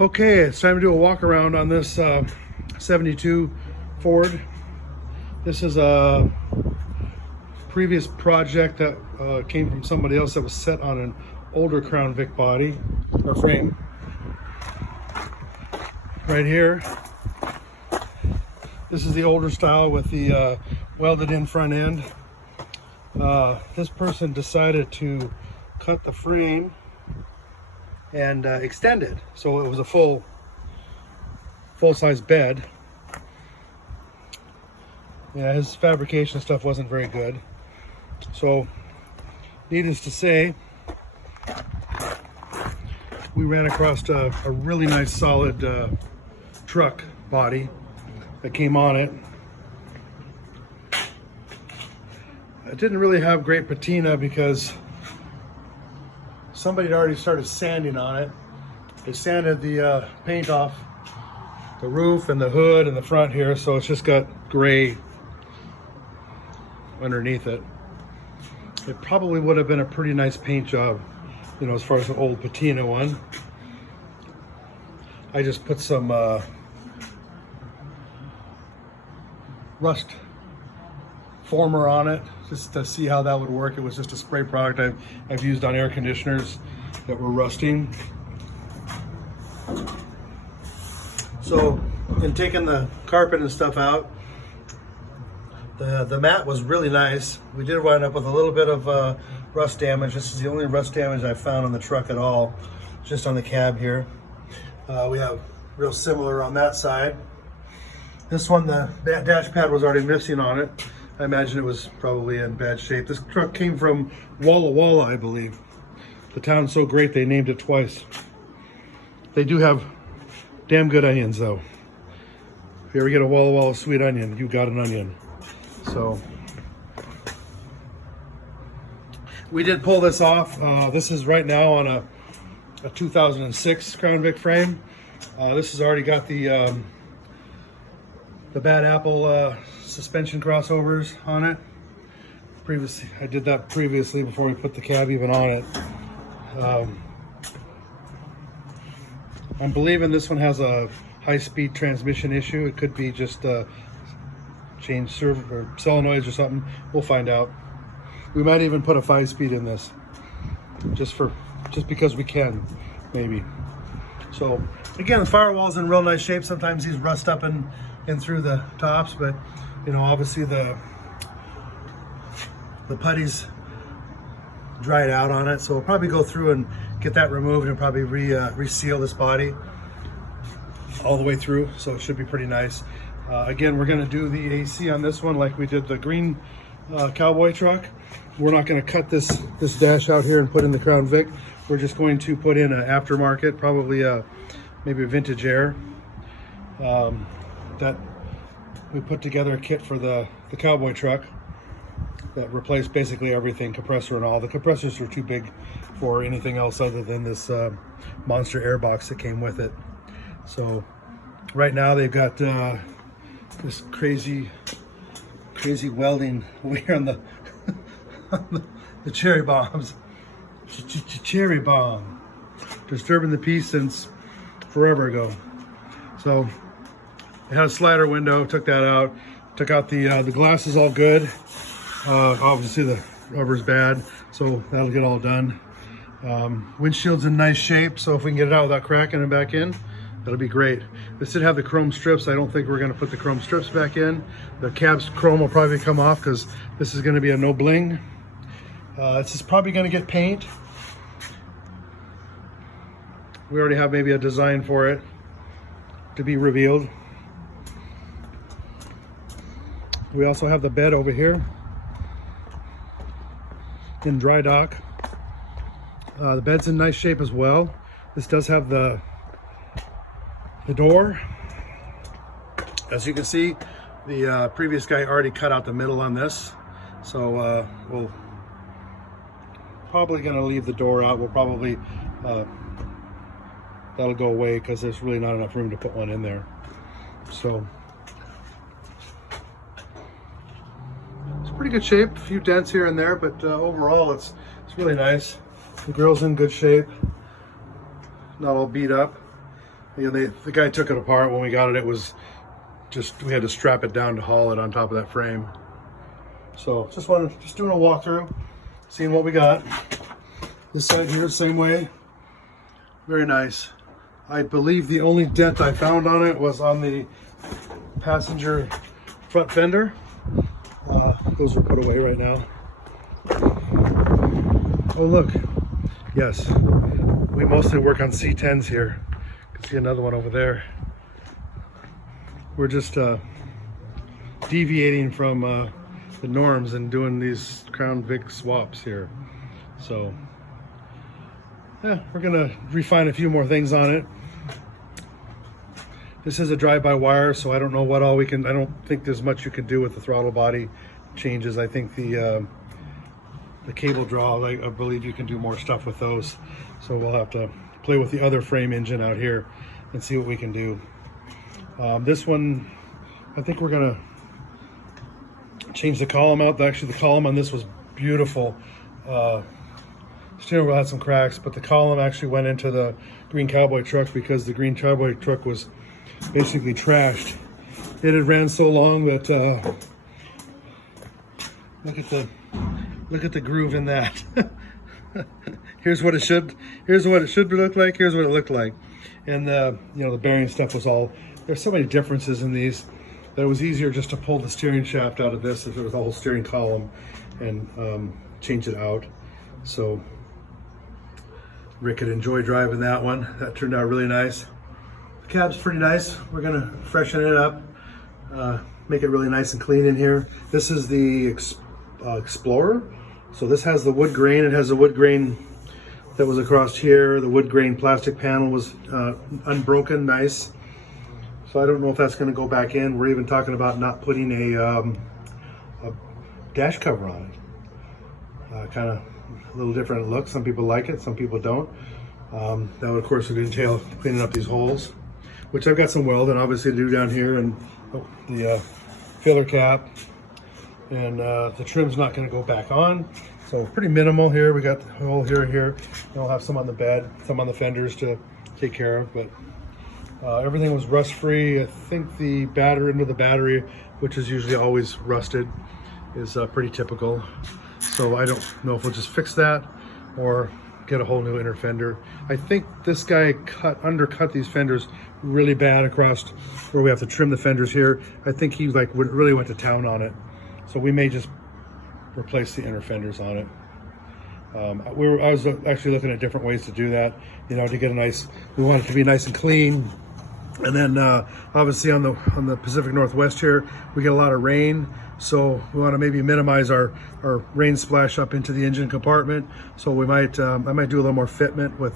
Okay, it's time to do a walk around on this 72 Ford. This is a previous project that came from somebody else that was set on an older Crown Vic body or frame. Right here, this is the older style with the welded in front end. This person decided to cut the frame and extend it so it was a full-size bed. Yeah, his fabrication stuff wasn't very good, so needless to say, we ran across a really nice solid truck body that came on it. It didn't really have great patina because somebody had already started sanding on it. They sanded the paint off the roof and the hood and the front here, so it's just got gray underneath it. It probably would have been a pretty nice paint job, you know, as far as the old patina one. I just put some rust former on it just to see how that would work. It was just a spray product I've used on air conditioners that were rusting. So in taking the carpet and stuff out, the mat was really nice. We did wind up with a little bit of rust damage. This is the only rust damage I found on the truck at all, just on the cab here. We have real similar on that side. This one, the dash pad was already missing on it. I imagine it was probably in bad shape. This truck came from Walla Walla, I believe. The town's so great they named it twice. They do have damn good onions though. If you ever get a Walla Walla sweet onion, you got an onion. So we did pull this off. This is right now on a 2006 Crown Vic frame. This has already got the Bad Apple suspension crossovers on it. Previously, I did that previously before we put the cab even on it. I'm believing this one has a high-speed transmission issue. It could be just change servo or solenoids or something. We'll find out. We might even put a 5-speed in this, just because we can, maybe. So again, the firewall's in real nice shape. Sometimes these rust up and through the tops, but you know, obviously the putty's dried out on it, so we'll probably go through and get that removed and probably reseal this body all the way through, so it should be pretty nice. Again, we're going to do the AC on this one like we did the green cowboy truck. We're not going to cut this dash out here and put in the Crown Vic. We're just going to put in an aftermarket, probably maybe a Vintage Air. That we put together a kit for the cowboy truck that replaced basically everything, compressor and all. The compressors were too big for anything else other than this monster air box that came with it. So right now they've got this crazy welding over here on the the cherry bombs. Cherry bomb, disturbing the peace since forever ago. So it had a slider window, took that out, took out the glass is all good. Obviously the rubber's bad, so that'll get all done. Windshield's in nice shape, so if we can get it out without cracking it back in, that'll be great. This did have the chrome strips. I don't think we're going to put the chrome strips back in. The cab's chrome will probably come off because this is going to be a no bling. This is probably going to get paint. We already have maybe a design for it to be revealed. We also have the bed over here in dry dock. The bed's in nice shape as well. This does have the door. As you can see, the previous guy already cut out the middle on this, so we'll probably going to leave the door out. We'll probably that'll go away because there's really not enough room to put one in there. So it's pretty good shape. A few dents here and there, but overall it's really nice. The grill's in good shape, not all beat up. You know, the guy took it apart when we got it. It was just, we had to strap it down to haul it on top of that frame. So just doing a walkthrough, seeing what we got. This side here, same way. Very nice. I believe the only dent I found on it was on the passenger front fender. Those are put away right now. Oh look, yes, we mostly work on C10s here. You can see another one over there. We're just deviating from the norms and doing these Crown Vic swaps here. So yeah, we're gonna refine a few more things on it. This is a drive-by-wire, so I don't know what all we can, I don't think there's much you can do with the throttle body changes. I think the cable draw, I believe you can do more stuff with those. So we'll have to play with the other frame engine out here and see what we can do. This one, I think we're gonna change the column out. Actually, the column on this was beautiful. Steering wheel had some cracks, but the column actually went into the green cowboy truck because the green cowboy truck was basically trashed. It had ran so long that look at the groove in that. Here's what it should look like. Here's what it looked like. And you know, the bearing stuff was all, there's so many differences in these that it was easier just to pull the steering shaft out of this if it was the whole steering column and change it out. So Rick could enjoy driving that one. That turned out really nice. The cab's pretty nice. We're gonna freshen it up, make it really nice and clean in here. This is the Explorer. So this has the wood grain. It has the wood grain that was across here. The wood grain plastic panel was unbroken, nice. So I don't know if that's gonna go back in. We're even talking about not putting a dash cover on it. Kind of a little different look. Some people like it, some people don't. That would of course would entail cleaning up these holes, which I've got some welding obviously to do down here, and the filler cap, and the trim's not going to go back on, so pretty minimal here. We got the hole here, and we'll have some on the bed, some on the fenders to take care of, but everything was rust free. I think the battery into the battery, which is usually always rusted, is pretty typical. So I don't know if we'll just fix that or get a whole new inner fender. I think this guy undercut these fenders really bad across where we have to trim the fenders here. I think he really went to town on it. So we may just replace the inner fenders on it. I was actually looking at different ways to do that, you know, to get a nice, we want it to be nice and clean. And then obviously on the Pacific Northwest here, we get a lot of rain. So we want to maybe minimize our rain splash up into the engine compartment. So we might, I might do a little more fitment with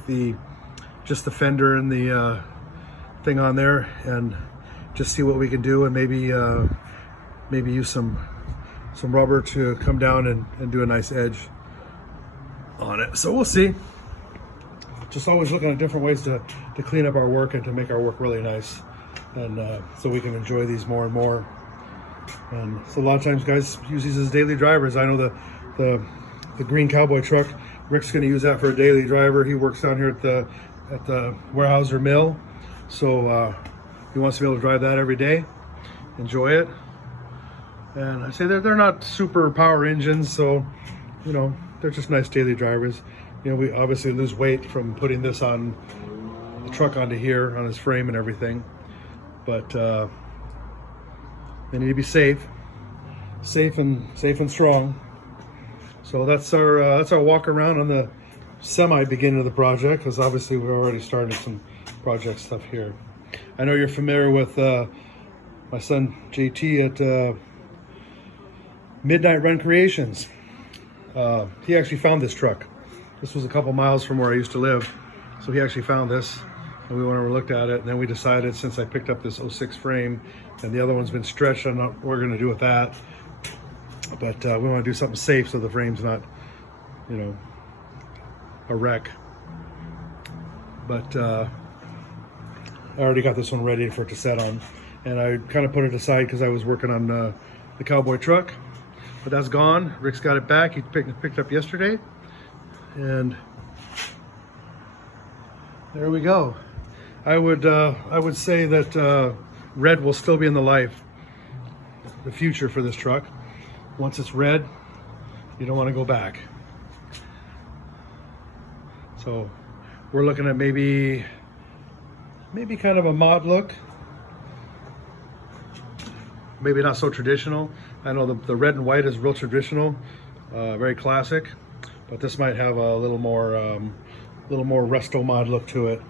just the fender and the thing on there, and just see what we can do, and maybe use some rubber to come down and do a nice edge on it. So we'll see. Just always looking at different ways to clean up our work and to make our work really nice, and so we can enjoy these more and more. And so a lot of times guys use these as daily drivers. I know the green cowboy truck, Rick's going to use that for a daily driver. He works down here at the Weyerhaeuser mill, so he wants to be able to drive that every day, enjoy it. And I say they're not super power engines, so you know, they're just nice daily drivers. You know, we obviously lose weight from putting this on the truck onto here on his frame and everything, but they need to be safe and strong. So that's our walk around on the semi beginning of the project, because obviously we've already started some project stuff here. I know you're familiar with my son JT at Midnight Run Creations. He actually found this truck. This was a couple miles from where I used to live, so he actually found this, and we went over and looked at it, and then we decided, since I picked up this 06 frame and the other one's been stretched, I don't know what we're going to do with that, but we want to do something safe so the frame's not, you know, a wreck. But I already got this one ready for it to set on, and I kind of put it aside because I was working on the cowboy truck, but that's gone. Rick's got it back. He picked it up yesterday, and there we go. I would say that red will still be in the future for this truck. Once it's red, you don't want to go back. So we're looking at maybe kind of a mod look. Maybe not so traditional. I know the red and white is real traditional, very classic, but this might have a little more resto mod look to it.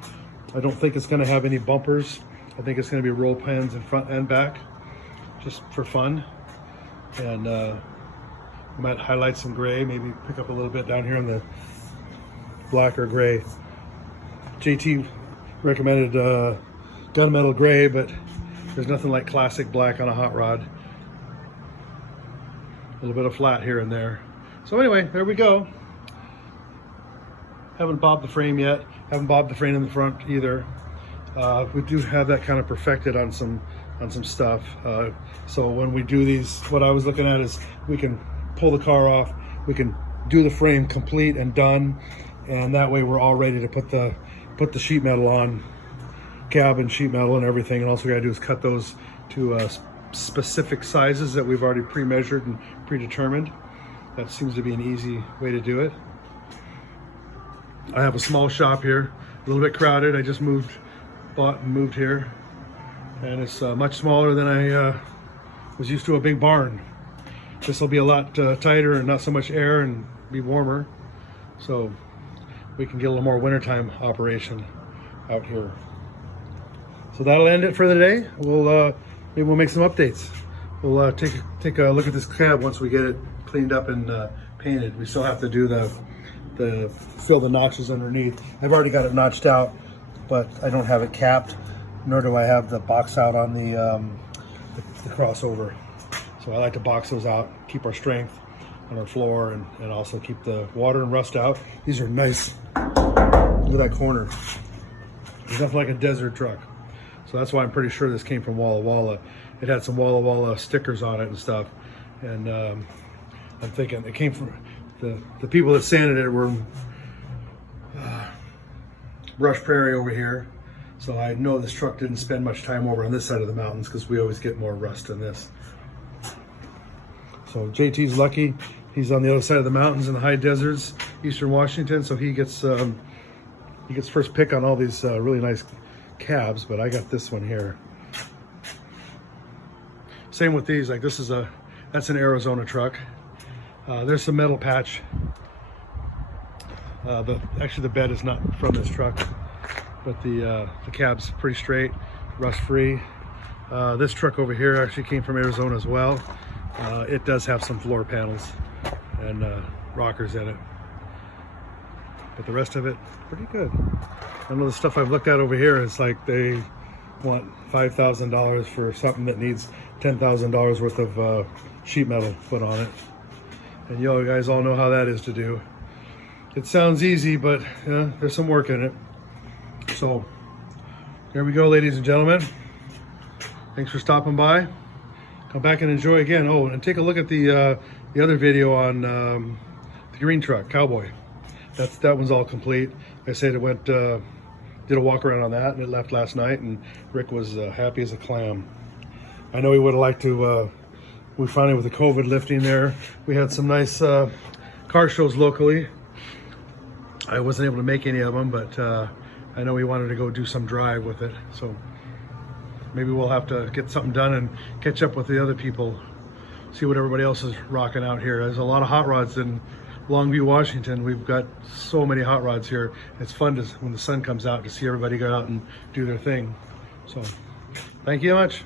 I don't think it's going to have any bumpers. I think it's going to be roll pans in front and back, just for fun. And we might highlight some gray, maybe pick up a little bit down here on the black or gray. JT recommended gunmetal gray, but there's nothing like classic black on a hot rod. A little bit of flat here and there. So anyway, there we go. Haven't bobbed the frame yet. Haven't bobbed the frame in the front either. We do have that kind of perfected on some stuff. So when we do these, what I was looking at is we can pull the car off, we can do the frame complete and done, and that way we're all ready to put the sheet metal on, cab and sheet metal and everything. And all we gotta do is cut those to specific sizes that we've already pre-measured and predetermined. That seems to be an easy way to do it. I have a small shop here, a little bit crowded. I just bought and moved here, and it's much smaller than I was used to. A big barn. This will be a lot tighter and not so much air and be warmer, so we can get a little more wintertime operation out here. So that'll end it for the day. Maybe we'll make some updates. We'll take a look at this cab once we get it cleaned up and painted. We still have to do the fill the notches underneath. I've already got it notched out, but I don't have it capped, nor do I have the box out on the crossover. So I like to box those out, keep our strength on our floor, and also keep the water and rust out. These are nice. Look at that corner. There's nothing like a desert truck. So that's why I'm pretty sure this came from Walla Walla. It had some Walla Walla stickers on it and stuff. And I'm thinking it came from the people that sanded it were Rush Prairie over here. So I know this truck didn't spend much time over on this side of the mountains, because we always get more rust than this. So JT's lucky. He's on the other side of the mountains in the high deserts, Eastern Washington. So he gets first pick on all these really nice cabs, but I got this one here. Same with these. Like that's an Arizona truck. There's some metal patch. Actually the bed is not from this truck, but the cab's pretty straight, rust free. This truck over here actually came from Arizona as well. It does have some floor panels and rockers in it, but the rest of it pretty good. I know the stuff I've looked at over here is like they want $5,000 for something that needs $10,000 worth of sheet metal put on it, and you guys all know how that is to do. It sounds easy, but there's some work in it. So there we go, ladies and gentlemen. Thanks for stopping by. Come back and enjoy again. Oh, and take a look at the other video on the green truck, Cowboy. That one's all complete. I said it went, did a walk around on that, and it left last night, and Rick was happy as a clam. I know he would have liked to, we finally, with the COVID lifting there, we had some nice car shows locally. I wasn't able to make any of them, but I know he wanted to go do some drive with it. So maybe we'll have to get something done and catch up with the other people, see what everybody else is rocking out here. There's a lot of hot rods in Longview, Washington. We've got so many hot rods here. It's fun when the sun comes out to see everybody go out and do their thing. So thank you much.